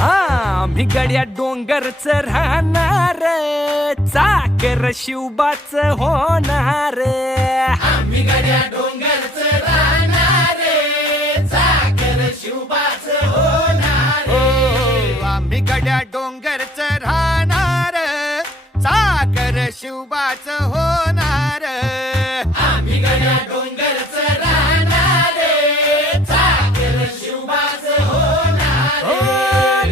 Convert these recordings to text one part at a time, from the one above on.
आम्ही गड्या डोंगरच राहणार, चाकर शिवबाच होणार. आम्ही गड्या डोंगरच राहणार, चाकर शिवबाच होणार. आम्ही गड्या डोंगरच राहणार, चाकर शिवबाच होणार. आम्ही गड्या डोंगरच राहणार, चाकर शिवबाच होणार.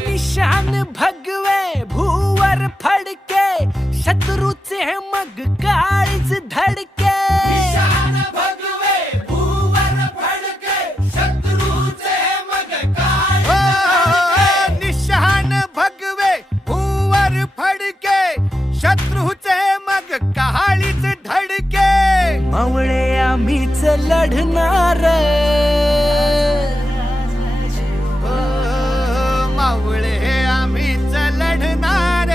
निशान भगवे भूवर फडके, शत्रूचे मग काळीच धडके. निशान भगवे भूवर फडके, शत्रूचे मग काळीच. निशान भगवे भूवर फडके, शत्रूचे मग काळीच धडके. मावळे आम्हीच लढणार, मावळे आम्हीच लढणार,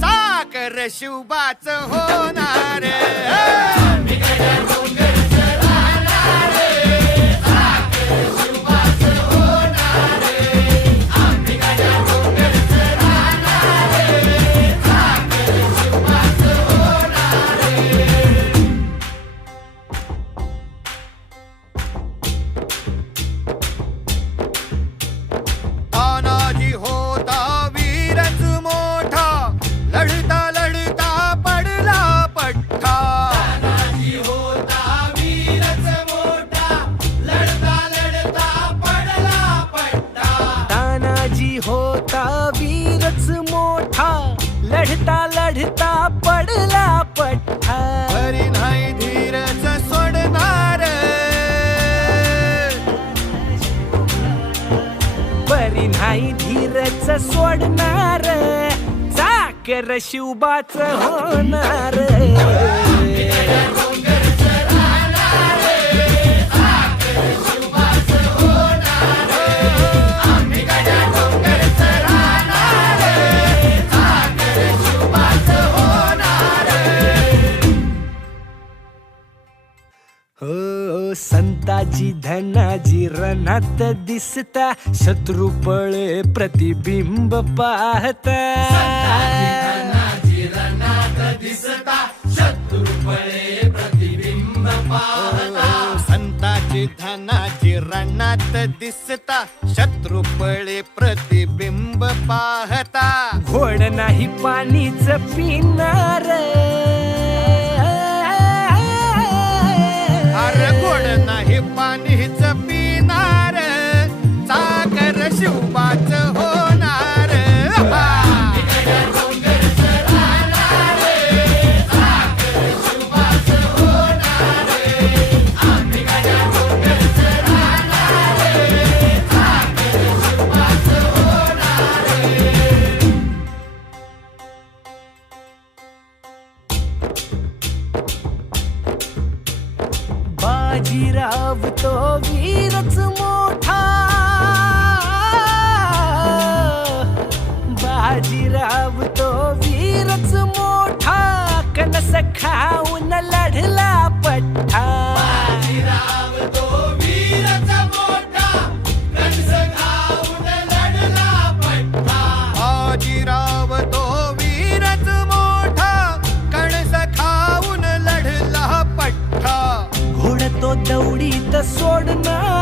चाकर शिवबाच होणार. आम्ही गड्या डोंगरच राहणार, चाकर शिवबाच होणार. आम्ही गड्या डोंगरच राहणार, चाकर शिवबाच होणार. तानाजी होता वीरच मोठा, लढता लढता पडला पठ्ठा. तानाजी होता वीरच मोठा, लढता लढता पडला पट्टा. तानाजी होता वीरच मोठा, लढता लढता पडला पठ्ठा. हरी नाही धीरच सोडणार, बरी नाही धीरच सोडणार, चाकर शिवबाच होणार. डोंगरच राहणार, चाकर शिवबाच होणार. आम्ही गड्या डोंगरच राहणार, चाकर शिवबाच होणार. हो संताजी धनाजी रणात दिसता, शत्रू पळे प्रतिबिंब पाहता. धनाजी रणात दिसता, शत्रू पळे प्रतिबिंब पाहता. संताची धनाची रणात दिसता, शत्रू पळे प्रतिबिंब पाहता. घोड नाही पाणीच पिणार, अरे गोड नाही पाणीच पिणार, चाकर शिवबाच होणार. आम्ही गड्या डोंगरच राहणार, चाकर शिवबाच होणार. आम्ही गड्या डोंगरच राहणार, चाकर शिवबाच होणार. बाजीराव तो वीरच मोठा, बाजीराव तो वीरच मोठा, कणस खाऊन लढला पठ्ठा. बाजीराव तो वीरच मोठा, कंस खाऊन लढला पट्टा. बाजीराव तो वीरच मोठा, कणस खाऊन लढला पठ्ठा. घोड तो दौडीत सोडणार,